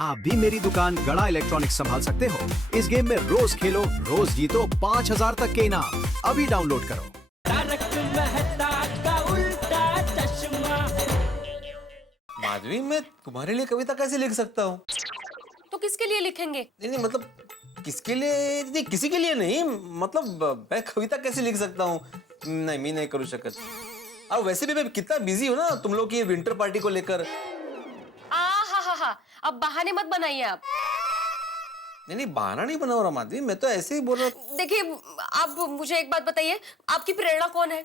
आप भी मेरी दुकान गड़ा इलेक्ट्रॉनिक्स संभाल सकते हो। इस गेम में रोज खेलो, रोज जीतो 5000 तक के इनाम। अभी डाउनलोड करो। तारक मेहता का उल्टा चश्मा। माधवी, मैं तुम्हारे लिए कविता कैसे लिख सकता हूँ? तो किसके लिए लिखेंगे? नहीं मतलब किसके लिए नहीं, किसी के लिए नहीं, मतलब मैं कविता कैसे लिख सकता हूँ? नहीं, मैं नहीं करू शकत। अब वैसे भी मैं कितना बिजी हूँ ना तुम लोग की विंटर पार्टी को लेकर। हा अब बहाने मत बनाइए आप। नहीं, बहाना नहीं बना रहा माधवी, मैं तो ऐसे ही बोल रहा। देखिए, आप मुझे एक बात बताइए, आपकी प्रेरणा कौन है?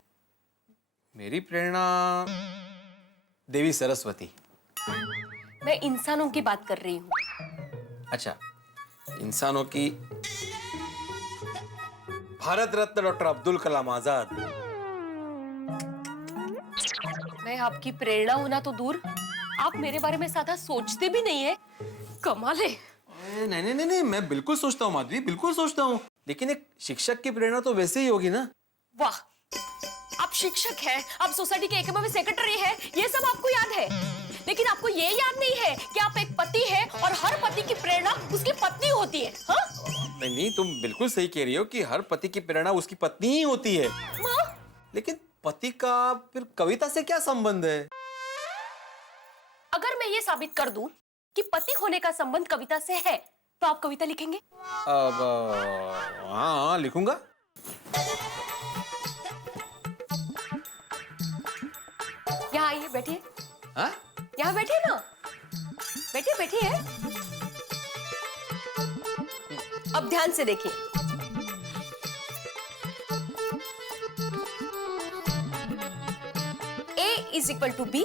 मेरी प्रेरणा देवी सरस्वती। मैं इंसानों की बात कर रही हूँ। अच्छा, इंसानों की भारत रत्न डॉक्टर अब्दुल कलाम आजाद। मैं आपकी प्रेरणा होना तो दूर, आप मेरे बारे में ज्यादा सोचते भी नहीं है। कमाल है। नहीं, मैं बिल्कुल सोचता हूँ माधवी, बिल्कुल सोचता हूँ, लेकिन एक शिक्षक की प्रेरणा तो वैसे ही होगी ना। वाह, आप शिक्षक हैं, आप सोसाइटी के एकमेव सेक्रेटरी हैं, ये सब आपको याद है, लेकिन आपको ये याद नहीं है कि आप एक पति हैं और हर पति की प्रेरणा उसकी पत्नी होती है। हाँ? नहीं, तुम बिल्कुल सही कह रही हो कि हर पति की प्रेरणा उसकी पत्नी ही होती है। लेकिन पति का फिर कविता से क्या संबंध है? अगर मैं ये साबित कर दूं कि पति होने का संबंध कविता से है, तो आप कविता लिखेंगे? अब हाँ, लिखूंगा। यहाँ आइए, बैठिए। हाँ? यहाँ बैठिए ना, बैठिए। अब ध्यान से देखिए। A is equal to B,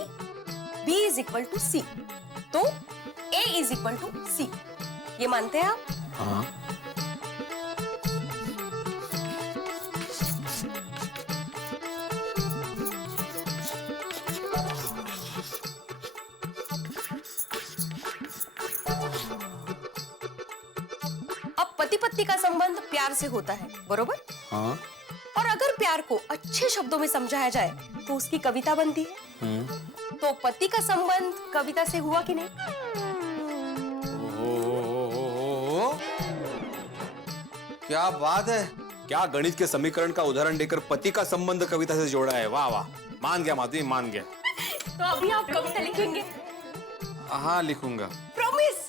B is equal to C, तो A is equal to C, ये मानते हैं आप? हाँ। अब पति पत्नी का संबंध प्यार से होता है, बरोबर? हाँ। और अगर प्यार को अच्छे शब्दों में समझाया जाए तो उसकी कविता बनती है। तो पति का संबंध कविता से हुआ कि नहीं? क्या बात है, क्या गणित के समीकरण का उदाहरण देकर पति का संबंध कविता से जोड़ा है। वाह वाह, मान गया माधवी, मान गया। तो अभी आप कविता लिखेंगे? हाँ, लिखूंगा। प्रॉमिस?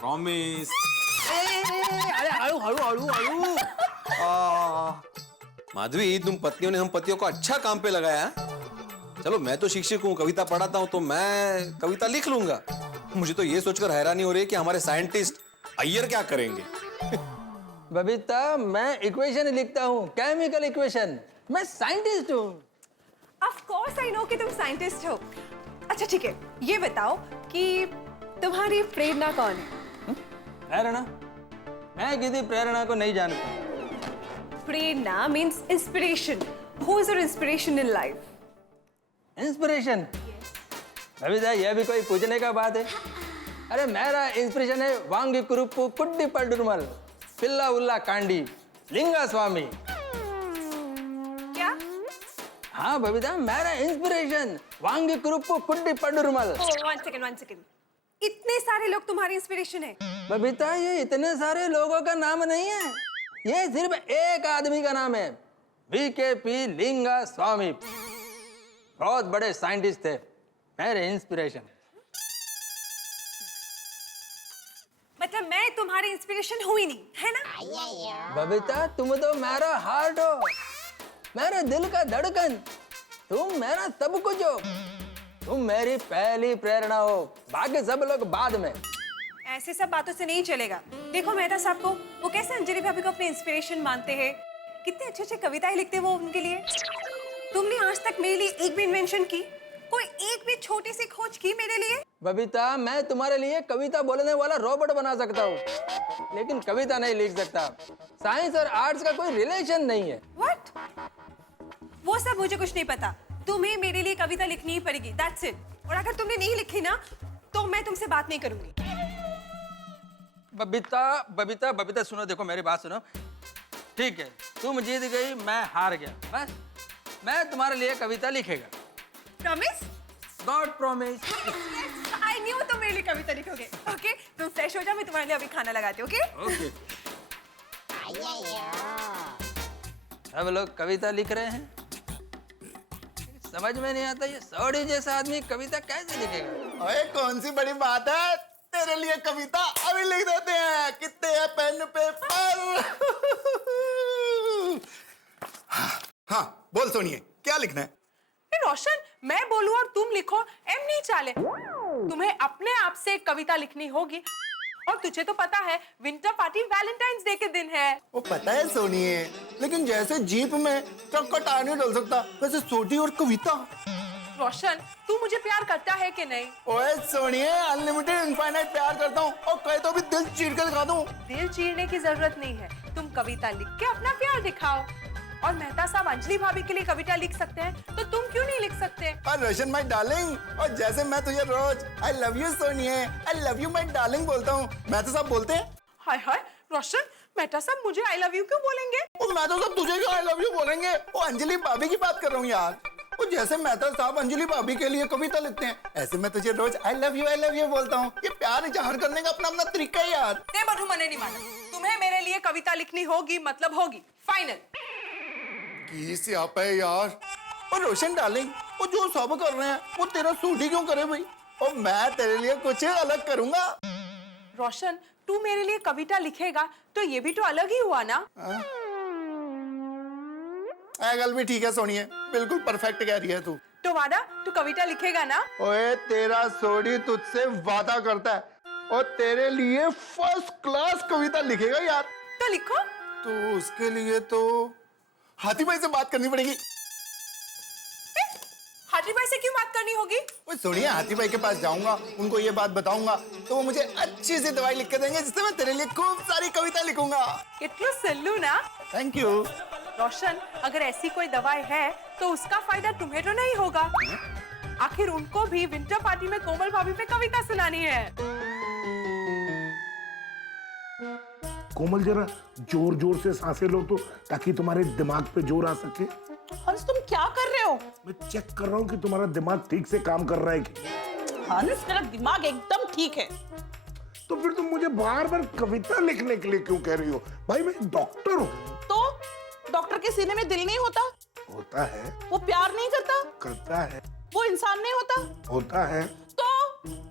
प्रॉमिस। अरे हळू माधवी, तुम पत्नियों ने हम पतियों को अच्छा काम पे लगाया। चलो, मैं तो शिक्षक हूँ, कविता पढ़ाता हूँ, तो मैं कविता लिख लूंगा। मुझे तो ये सोचकर हैरानी हो रही है कि हमारे साइंटिस्ट अय्यर क्या करेंगे। बबीता, मैं इक्वेशन लिखता हूँ, केमिकल इक्वेशन। मैं साइंटिस्ट हूँ। ऑफ कोर्स आई नो कि तुम साइंटिस्ट हो। अच्छा ठीक है, ये बताओ कि तुम्हारी प्रेरणा कौन है? प्रेरणा? मैं किसी प्रेरणा को नहीं जानता। प्रेरणा means inspiration. Who is your inspiration in life? Inspiration? Babita, यह भी कोई पूछने का बात है? अरे मेरा इंस्पिरेशन है वांगी कुरुप्पु कुड्डी पड्डुरमल पिल्ला उल्ला कांडी लिंगा स्वामी। क्या? हाँ बबीता, मेरा इंस्पिरेशन वांगी कुरुप्पु कुड्डी पड्डुरमल। One second. इतने सारे लोग तुम्हारी इंस्पिरेशन है? बबीता, ये इतने सारे लोगों का नाम नहीं है, ये सिर्फ एक आदमी का नाम है, वीकेपी लिंगा स्वामी। बहुत बड़े साइंटिस्ट थे, मेरे इंस्पिरेशन। मतलब मैं तुम्हारी इंस्पिरेशन हुई नहीं, है ना? बबीता, तुम तो मेरा हार्ट हो, मेरे दिल का धड़कन। तुम मेरा सब कुछ हो, तुम मेरी पहली प्रेरणा हो, बाकी सब लोग बाद में। ऐसे सब बातों से नहीं चलेगा। देखो मेहता साहब को, वो कैसे अंजलि भाभी को अपनी इंस्पिरेशन मानते हैं, कितने अच्छे अच्छे कविताएं लिखते वो उनके लिए। तुमने आज तक मेरे लिए एक भी इन्वेंशन की, कोई एक भी छोटी सी खोज की मेरे लिए? बबीता, मैं तुम्हारे लिए कविता बोलने वाला रोबोट बना सकता हूँ, लेकिन कविता नहीं लिख सकता। साइंस और आर्ट्स का कोई रिलेशन नहीं है। What? वो सब मुझे कुछ नहीं पता। तुम्हें मेरे लिए कविता लिखनी ही पड़ेगी, that's it। और अगर तुमने नहीं लिखी ना, तो मैं तुमसे बात नहीं करूंगी। बबीता सुनो, देखो मेरी बात सुनो। ठीक है, तुम जीत गई, मैं हार गया, बस मैं तुम्हारे लिए कविता लिखेगा। Promise? God promise. I knew तुम मेरे लिए कविता लिखोगे। ओके, तुम फ्रेश हो जा, मैं तुम्हारे लिए अभी खाना लगाती हूँ, ओके? ओके। सब लोग कविता लिख रहे हैं, समझ में नहीं आता ये सौड़ी जैसा आदमी कविता कैसे लिखेगा। अरे कौन सी बड़ी बात है, तेरे लिए कविता अभी लिख देते हैं। कितने हैं पेन पेपर? हाँ बोल सोनिए, क्या लिखना है? रोशन, मैं बोलूं और तुम लिखो, एम नहीं चाले। तुम्हें अपने आप से एक कविता लिखनी होगी, और तुझे तो पता है विंटर पार्टी वैलेंटाइंस डे के दिन है। वो पता है सोनिए, लेकिन जैसे जीप में ट्रक का टायर नहीं डल सकता, वैसे सोटी और कविता। रोशन, तू मुझे प्यार करता है कि नहीं? ओए सोनिए, अनलिमिटेड इनफाइनाइट प्यार करता हूँ, और कहे तो भी दिल चीर कर दिखा दूँ। दिल चीरने की जरूरत नहीं है, तुम कविता लिख के अपना प्यार दिखाओ। और मेहता साहब अंजलि भाभी के लिए कविता लिख सकते हैं, तो तुम क्यों नहीं लिख सकते? और रोशन माय डार्लिंग, और जैसे मैं तुझे रोज आई लव यू सोनिए, I love you my darling बोलता हूँ, मैं तो सब बोलते हैं। हाय हाय रोशन, मेहता साहब मुझे आई लव यू क्यों बोलेंगे? और मैं तो सब तुझे क्यों आई लव यू बोलेंगे? वो अंजलि भाभी की बात कर रहा हूँ यार। वो जैसे मेहता साहब अंजलि भाभी के लिए कविता लिखते हैं, ऐसे मैं तुझे रोज आई लव यू बोलता हूँ। ये प्यार इजहार करने का अपना अपना तरीका है यार। नहीं बधू, मैंने नहीं माना। तुम्हें मेरे लिए कविता लिखनी होगी, मतलब होगी, फाइनल। किस यहाँ पे यार? और रोशन डार्लिंग, वो जो सब कर रहे हैं वो तेरा सूट ही क्यों करे भाई? और मैं तेरे लिए कुछ अलग करूंगा। रोशन, तू मेरे लिए कविता लिखेगा तो ये भी तो अलग ही हुआ ना? गल भी ठीक है सोनिए, बिल्कुल परफेक्ट कह रही है तू। तो वादा, तू कविता लिखेगा ना? ओए तेरा सोडी तुझसे वादा करता है, और तेरे लिए फर्स्ट क्लास कविता लिखेगा यार। तो लिखो। तो उसके लिए तो हाथी भाई से बात करनी पड़ेगी। हाथी भाई से क्यों बात करनी होगी? ओए सोनिए, हाथी भाई के पास जाऊंगा, उनको ये बात बताऊंगा, तो वो मुझे अच्छी सी दवाई लिख के देंगे, जिससे मैं तेरे लिए खूब सारी कविता लिखूंगा। कितना सल्लू ना। Thank you. रोशन, अगर ऐसी कोई दवाई है तो उसका फायदा तुम्हें तो नहीं होगा। आखिर उनको भी विंटर पार्टी में कोमल भाभी पे कविता सुनानी है। कोमल जरा जोर जोर से सांसें लो तो, ताकि तुम्हारे दिमाग पे जोर आ सके। हंस, तुम क्या कर रहे हो? मैं चेक कर रहा हूँ कि तुम्हारा दिमाग ठीक से काम कर रहा है कि। हंस, मेरा दिमाग एकदम ठीक है। तो फिर तुम मुझे बार बार कविता लिखने के लिए क्यों कह रही हो? भाई मैं डॉक्टर हूँ। तो डॉक्टर के सीने में दिल नहीं होता? होता है। वो प्यार नहीं करता? करता है। वो इंसान नहीं होता? होता है। तो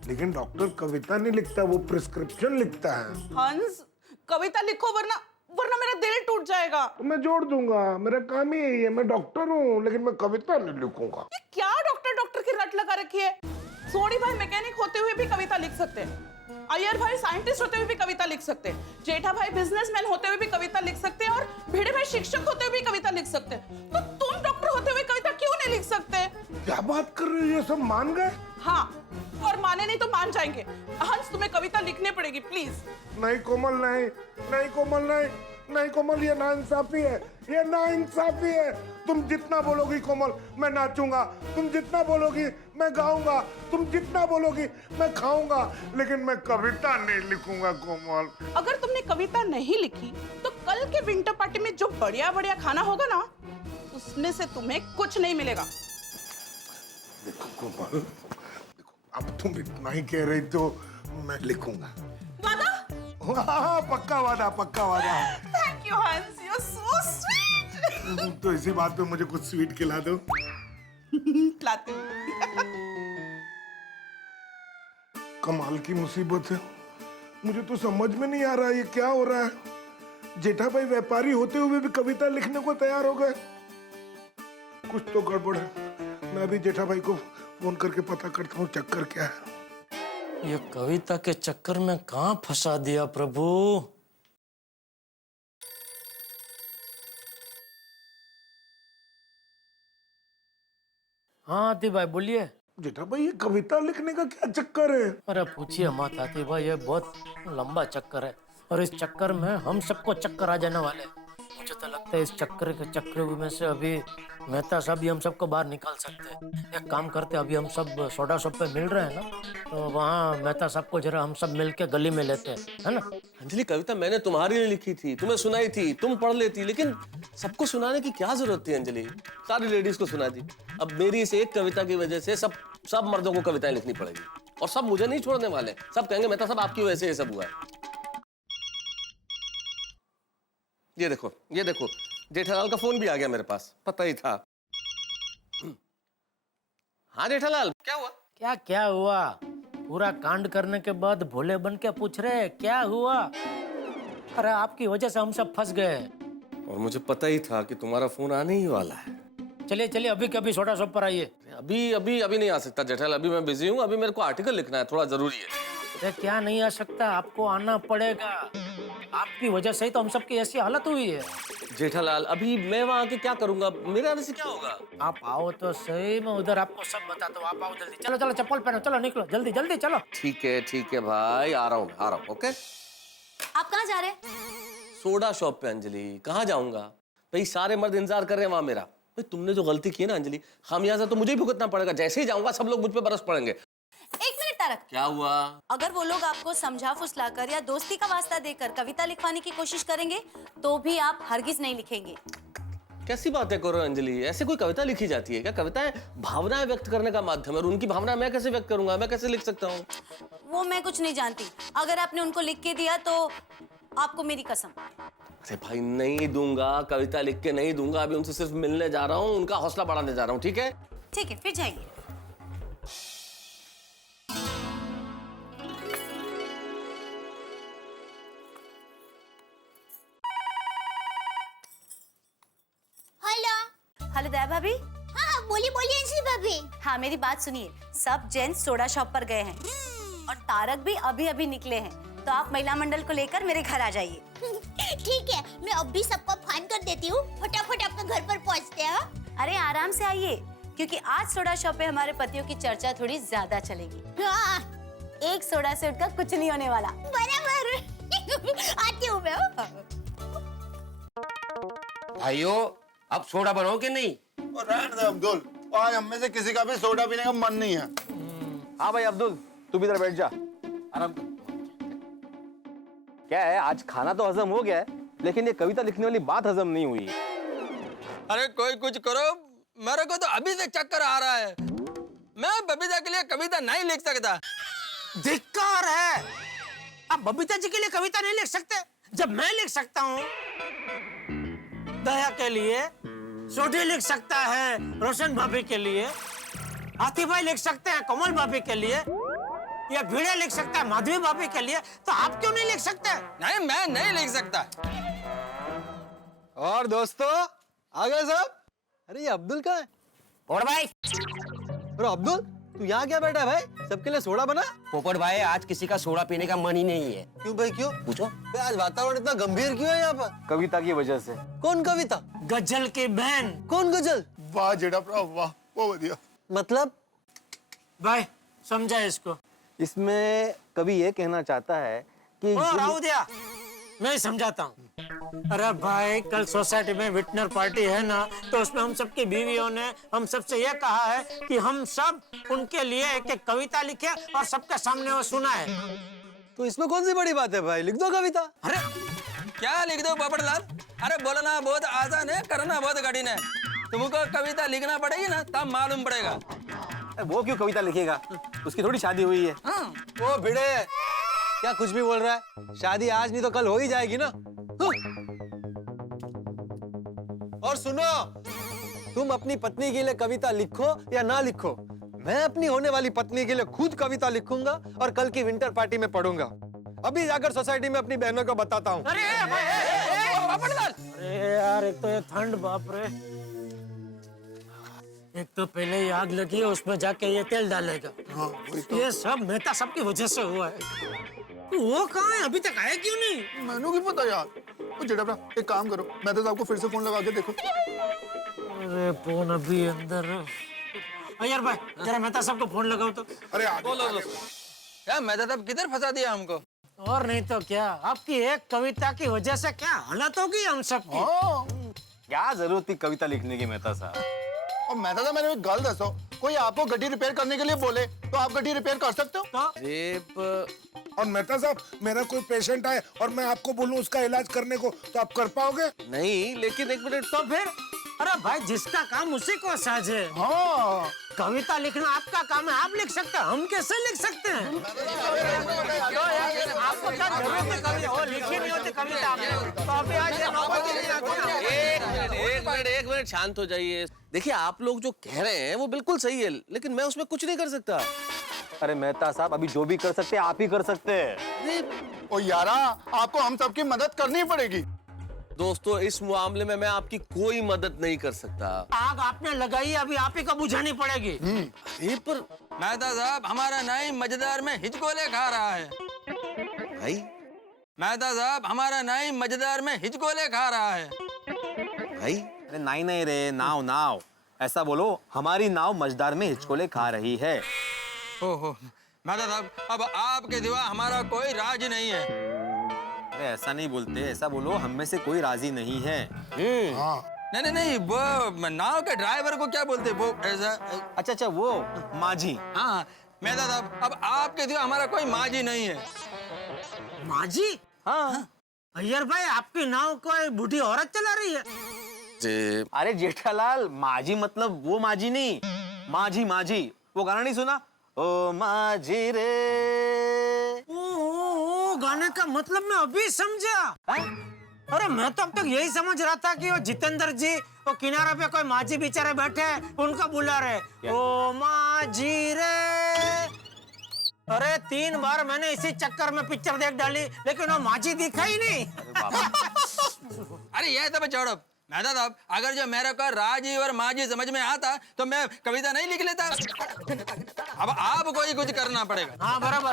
लेकिन डॉक्टर कविता नहीं लिखता, वो प्रिस्क्रिप्शन लिखता है। हंस, कविता लिखो, वरना मेरा दिल टूट जाएगा। तो मैं जोड़ दूंगा, मेरा काम ही यही है। मैं डॉक्टर हूँ, लेकिन मैं कविता नहीं लिखूंगा। ये क्या डॉक्टर की रट लगा रखी है? सोनी भाई मैकेनिक होते हुए भी कविता लिख सकते हैं, अय्यर भाई साइंटिस्ट होते हुए भी कविता लिख सकते हैं, जेठा भाई बिजनेसमैन होते हुए भी कविता लिख सकते हैं, और भिड़े भाई शिक्षक होते हुए भी कविता लिख सकते हैं। तो तुम डॉक्टर होते हुए कविता क्यों नहीं लिख सकते? क्या बात कर रही हो? ये सब मान गए? हाँ, और माने नहीं तो मान जाएंगे। हंस, तुम्हें कविता लिखनी पड़ेगी, प्लीज। नहीं कोमल, नहीं नहीं कोमल, नहीं नहीं कोमल, ये नाइंसाफी है, ये नाइंसाफी है। तुम जितना बोलोगी कोमल मैं नाचूंगा, तुम जितना बोलोगी मैं गाऊंगा, तुम जितना बोलोगी मैं खाऊंगा, लेकिन मैं कविता नहीं लिखूंगा कोमल। अगर तुमने कविता नहीं लिखी तो कल के विंटर पार्टी में जो बढ़िया बढ़िया खाना होगा ना, उसमें से तुम्हें कुछ नहीं मिलेगा। देखो कोमल, देखो, अब तुम इतना ही कह रही तो मैं लिखूंगा। वादा? हाँ, पक्का वादा, पक्का वादा। थैंक यू हंस, यू आर सो स्वीट। तो इसी बात पे मुझे कुछ स्वीट खिला दो। खिलाती हूँ। कमाल की मुसीबत है, मुझे तो समझ में नहीं आ रहा ये क्या हो रहा है। जेठा भाई व्यापारी होते हुए भी कविता लिखने को तैयार हो गए। कुछ तो गड़बड़ है। मैं भी जेठा भाई को फोन करके पता करता हूँ चक्कर क्या है। ये कविता के चक्कर में कहां फंसा दिया प्रभु। हाँ आती भाई बोलिए। जेठा भाई ये कविता लिखने का क्या चक्कर है? अरे पूछिए मत आती भाई, ये बहुत लंबा चक्कर है, और इस चक्कर में हम सबको चक्कर आ जाने वाले। मुझे तो लगता है इस चक्कर में से अभी मेहता साहब भी हम सबको बाहर निकाल सकते हैं। एक काम करते, अभी हम सब सोडा शॉप पे मिल रहे हैं ना, तो वहाँ मेहता साहब को जरा हम सब मिल के गली में लेते हैं, है ना? अंजलि, कविता मैंने तुम्हारे लिए लिखी थी, तुम्हें सुनाई थी, तुम पढ़ लेती, लेकिन सबको सुनाने की क्या जरूरत थी अंजलि? सारी लेडीज को सुना दी। अब मेरी इस एक कविता की वजह से सब मर्दों को कविताएं लिखनी पड़ेगी। और सब मुझे नहीं छोड़ने वाले, सब कहेंगे मेहता साहब आपकी वजह से ये सब हुआ है। ये देखो जेठालाल का फोन भी आ गया मेरे पास, पता ही था। हाँ जेठालाल, क्या हुआ? क्या हुआ? पूरा कांड करने के बाद भोले बन के पूछ रहे हैं क्या हुआ? अरे आपकी वजह से हम सब फंस गए। और मुझे पता ही था कि तुम्हारा फोन आने ही वाला है। चलिए अभी कभी सोडा शॉप पर आइए। अभी नहीं आ सकता जेठालाल, अभी मैं बिजी हूँ, अभी मेरे को आर्टिकल लिखना है, थोड़ा जरूरी है। अरे क्या नहीं आ सकता, आपको आना पड़ेगा। आपकी वजह से ही तो हम सबकी ऐसी हालत हुई है। जेठालाल अभी मैं वहाँ आके क्या करूंगा, मेरे आने से क्या होगा? आप आओ तो सही, मैं उधर आपको सब बताता हूँ। आप आओ जल्दी, चलो चप्पल पहनो, चलो निकलो जल्दी चलो। ठीक है भाई, आ रहा हूँ। ओके। आप कहाँ जा रहे हैं? सोडा शॉप पे अंजलि। कहाँ जाऊंगा भाई, सारे मर्द इंतजार कर रहे हैं वहां मेरा। भाई तुमने जो गलती की है ना अंजलि, खामियाजा तो मुझे ही भुगतना पड़ेगा। जैसे ही जाऊंगा सब लोग मुझ पे बरस पड़ेंगे। एक मिनट तारक, क्या हुआ? अगर वो लोग आपको समझा फुसलाकर या दोस्ती का वास्ता देकर कविता लिखवाने की कोशिश करेंगे तो भी आप हरगिज नहीं लिखेंगे। कैसी बातें करो अंजलि, ऐसे कोई कविता लिखी जाती है क्या? कविताएं भावनाएं व्यक्त करने का माध्यम है, और उनकी भावना मैं कैसे व्यक्त करूंगा, मैं कैसे लिख सकता हूँ? वो मैं कुछ नहीं जानती। अगर आपने उनको लिख के दिया तो आपको मेरी कसम। अरे भाई नहीं दूंगा, कविता लिख के नहीं दूंगा। अभी उनसे सिर्फ मिलने जा रहा हूँ, उनका हौसला बढ़ाने जा रहा हूँ। ठीक है फिर जाइए। हेलो दया भाभी। हाँ बोलिए अंजलि भाभी। हाँ मेरी बात सुनिए, सब जेंट्स सोडा शॉप पर गए हैं और तारक भी अभी निकले हैं, तो आप महिला मंडल को लेकर मेरे घर आ जाइए। ठीक है, मैं अब भी सबको फोन कर देती हूँ, फटाफट आपके घर पर पहुँचते हैं। अरे आराम से आइए, क्योंकि आज सोडा शॉप पे हमारे पतियों की चर्चा थोड़ी ज्यादा चलेगी। हाँ। एक सोडा से उठकर कुछ नहीं होने वाला। बराबर। आती हूँ मैं। भाइयों अब सोडा बनाओ कि नहीं? और रहने दे अब्दुल, आज हम में से किसी का भी सोडा पीने का मन नहीं है। हाँ भाई अब्दुल, तू भी इधर बैठ जा, आराम कर। क्या है, आज खाना तो हजम हो गया है, लेकिन ये कविता लिखने वाली बात हजम नहीं हुई। अरे कोई कुछ करो, मेरे को तो अभी से चक्कर आ रहा है। मैं बबीता के लिए कविता नहीं लिख सकता। धिक्कार है, आप बबीता जी के लिए कविता नहीं लिख सकते जब मैं लिख सकता हूँ। दया के लिए सोडी लिख सकता है, रोशन भाभी के लिए हाथी भाई लिख सकते हैं, कोमल भाभी के लिए, या भिड़े लिख सकता है माधवी भाभी के लिए, तो आप क्यों नहीं लिख सकते? नहीं, मैं नहीं लिख सकता। और दोस्तों आ गए सब? अरे ये अब्दुल कहाँ है? और भाई, अरे अब्दुल तू यहाँ क्या बैठा है भाई? सबके लिए सोडा बना? पोपट भाई आज किसी का सोडा पीने का मन ही नहीं है। क्यों भाई क्यों? पूछो। आज वातावरण इतना गंभीर क्यों है यहाँ पर? कविता की वजह से। कौन कविता? गजल की बहन। कौन गजल? वाह जेठा भरा, वाह, बहुत बढ़िया। मतलब भाई समझा इसको। इसमें कवि ये कहना चाहता है कि राहु दिया, मैं ही समझाता हूँ। अरे भाई कल सोसाइटी में विटनर पार्टी है ना, तो उसमें हम सबकी बीवियों ने हम सबसे ये कहा है कि हम सब उनके लिए एक एक कविता लिखे और सबके सामने वो सुनाए। तो इसमें कौन सी बड़ी बात है भाई, लिख दो कविता। अरे क्या लिख दो पोपटलाल? अरे बोलना बहुत आसान है, करना बहुत कठिन है। तुमको कविता लिखना पड़ेगी ना, तब मालूम पड़ेगा। वो क्यों कविता लिखेगा, उसकी थोड़ी शादी हुई है। वो भिड़े क्या कुछ भी बोल रहा है, शादी आज नहीं तो कल हो ही जाएगी ना। और सुनो, तुम अपनी पत्नी के लिए कविता लिखो या ना लिखो, मैं अपनी होने वाली पत्नी के लिए खुद कविता लिखूंगा और कल की विंटर पार्टी में पढ़ूंगा। अभी जाकर सोसाइटी में अपनी बहनों को बताता हूँ। अरे यार, एक तो ये ठंड, बाप रे, एक तो पहले ही आग लगी है, उसमें जाके ये तेल डालेगा। हाँ, तो। ये सब मेहता सब की वजह से हुआ है। वो कहाँ है, अभी तक आया क्यों नहीं? मैंने क्या पता यार। तो जेठा भरा एक काम करो, मैं तो आपको फिर से फोन लगा के देखो। अरे फोन अभी अंदर है। यार भाई जरा मेहता सबको फोन लगाओ तो। अरे बोलो क्या मेहता साहब किधर फंसा दिया हमको? और नहीं तो क्या, आपकी एक कविता की वजह से क्या हालत होगी हम सबकी। क्या जरूरत थी कविता लिखने की मेहता साहब? और मेहता साहब मैंने एक गल दसो, कोई आपको गड्डी रिपेयर करने के लिए बोले तो आप गड्डी रिपेयर कर सकते हो? और मेहता साहब मेरा कोई पेशेंट आए और मैं आपको बोलूं उसका इलाज करने को, तो आप कर पाओगे? नहीं, लेकिन एक मिनट, तो फिर अरे भाई जिसका काम उसी को साझे। हाँ कविता लिखना आपका काम है, आप लिख सकते हैं, हम कैसे लिख सकते हैं? आपको क्या जरूरत है कविता? वो लिखी नहीं होती कविता तो अभी आज ये नौबत ही नहीं आती ना। एक मिनट शांत हो जाइए। देखिए आप लोग जो कह रहे हैं वो बिल्कुल सही है, लेकिन मैं उसमें कुछ नहीं कर सकता। अरे मेहता साहब, अभी जो भी कर सकते हैं आप ही कर सकते हैं। ओ यारा, आपको हम सबकी मदद करनी पड़ेगी। दोस्तों इस मामले में मैं आपकी कोई मदद नहीं कर सकता। आग आपने लगाई, अभी आप ही को बुझानी पड़ेगी। पर मेहता साहब, हमारा नाई मजेदार में हिचकोले खा रहा है। भाई मेहता साहब, हमारा नाई मजेदार में हिचकोले खा रहा है। भाई अरे नहीं रे, नाव नाव ऐसा बोलो, हमारी नाव मजेदार में हिचकोले खा रही है। ओहो मेहता साहब, अब आपके सिवा हमारा कोई राज नहीं है। अरे ऐसा नहीं बोलते, ऐसा बोलो हम में से कोई राजी नहीं है। नहीं, वो नाव के ड्राइवर को क्या बोलते वो ऐसा। अच्छा वो माझी। हाँ मेहता साहब, अब आपके सिवा हमारा कोई माझी नहीं है। माजी? हाँ अय्यर भाई, आपकी नाव कोई बूढ़ी औरत चला रही है? अरे जेठालाल, माझी मतलब वो माझी नहीं, माझी। वो गाना नहीं सुना? ओ माझी रे। ओ गाने का मतलब मैं अभी समझा। अरे मैं तो अब तक यही समझ रहा था कि वो जितेंद्र जी वो किनारे पे कोई माझी बेचारे बैठे हैं, उनका बुला रहे ओ माझी रे। अरे 3 बार मैंने इसी चक्कर में पिक्चर देख डाली, लेकिन वो माझी दिखा ही नहीं। अरे ये सब छोड़ो मेहता साहब, अगर जो मेरे को राजी और माझी समझ में आता तो मैं कविता नहीं लिख लेता। अब आपको ही कुछ करना पड़ेगा। हाँ बराबर।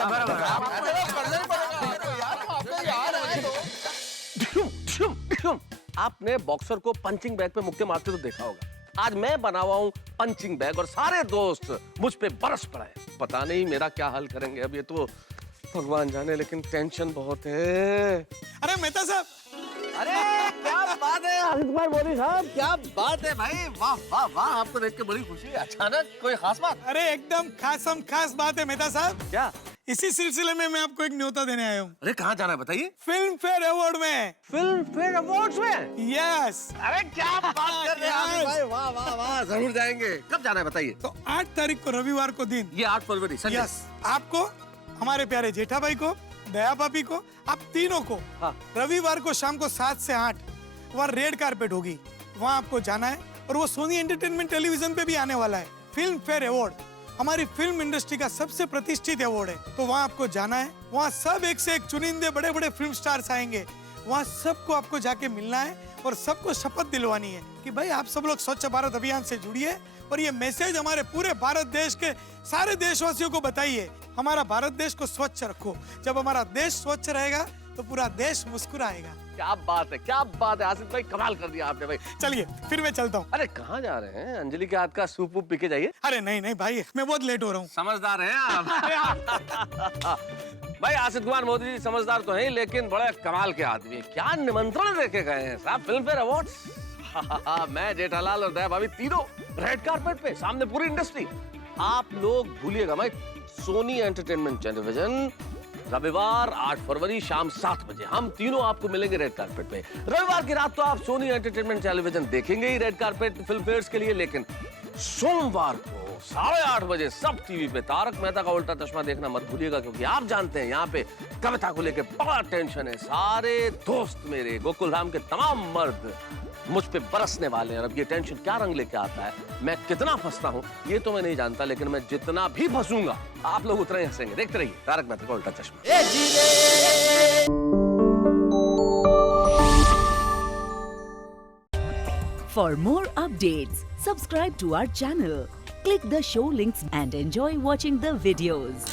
आपने बॉक्सर को पंचिंग बैग पे मुक्के मारते तो देखा होगा। आज मैं बना हुआ हूँ पंचिंग बैग और सारे दोस्त मुझ पे बरस पड़े। पता नहीं मेरा क्या हाल करेंगे अब, ये तो भगवान जाने, लेकिन टेंशन बहुत है। अरे मेहता साहब, अरे क्या बात है आदित्य कुमार मोदी साहब, क्या बात है भाई, वाह वाह वाह, आपको देख के बड़ी खुशी है। अचानक कोई खास बात? अरे एकदम खास बात है मेहता साहब। क्या? इसी सिलसिले में मैं आपको एक न्योता देने आया हूँ। अरे कहाँ जाना है बताइए? फिल्म फेयर अवार्ड में। फिल्म फेयर अवार्ड्स में? यस। अरे क्या बात कर रहे हैं आदित्य भाई, वाह वाह वाह, जरूर जाएंगे। कब जाना है बताइए? तो 8 तारीख को रविवार को दिन। ये 8 फरवरी संडे। यस, आपको, हमारे प्यारे जेठा भाई को, दया भाभी को, आप तीनों को रविवार को शाम को 7 से 8 वहाँ रेड कारपेट होगी, वहाँ आपको जाना है। और वो सोनी एंटरटेनमेंट टेलीविजन पे भी आने वाला है। फिल्म फेयर अवार्ड हमारी फिल्म इंडस्ट्री का सबसे प्रतिष्ठित अवार्ड है, तो वहाँ आपको जाना है। वहाँ सब एक से एक चुनिंदे बड़े बड़े फिल्म स्टार्स आएंगे। वहाँ सबको आपको जाके मिलना है और सबको शपथ दिलवानी है कि भाई आप सब लोग स्वच्छ भारत अभियान से जुड़िए और ये मैसेज हमारे पूरे भारत देश के सारे देशवासियों को बताइए, हमारा भारत देश को स्वच्छ रखो। जब हमारा देश स्वच्छ रहेगा तो पूरा देश मुस्कुराएगा। क्या बात है आसिफ भाई, कमाल कर दिया आपने भाई। चलिए फिर मैं चलता हूँ। अरे कहाँ जा रहे हैं? अंजलि के हाथ का सूप पी के जाइए। अरे नहीं भाई, मैं बहुत लेट हो रहा हूँ। समझदार हैं आप। भाई आसिफ कुमार मोदी जी समझदार तो हैं, लेकिन बड़े कमाल के आदमी। क्या निमंत्रण देके गए हैं साहब फिल्म फेयर अवार्ड। मैं जेठालाल और दया भाभी तीनों रेड कारपेट पे, सामने पूरी इंडस्ट्री। आप लोग भूलिएगा भाई, सोनी एंटरटेनमेंट टेलीविजन रविवार 8 फरवरी शाम 7 बजे हम तीनों आपको मिलेंगे रेड कारपेट पे। रविवार की रात तो आप सोनी एंटरटेनमेंट टेलीविजन देखेंगे ही रेड कारपेट फिल्म फेयर्स के लिए, लेकिन सोमवार को 8:30 बजे सब टीवी पे तारक मेहता का उल्टा चश्मा देखना मत भूलिएगा, क्योंकि आप जानते हैं यहाँ पे कविता को लेके बड़ा टेंशन है। सारे दोस्त मेरे गोकुल धाम के तमाम मर्द मुझ पे बरसने वाले हैं। अब ये टेंशन क्या रंग लेके आता है, मैं कितना फंसता हूँ ये तो मैं नहीं जानता, लेकिन मैं जितना भी फंसूंगा आप लोग उतना ही हंसेंगे। देखते रहिए तारक मेहता का उल्टा चश्मा। For more updates, subscribe to our channel, click the show links and enjoy watching the videos.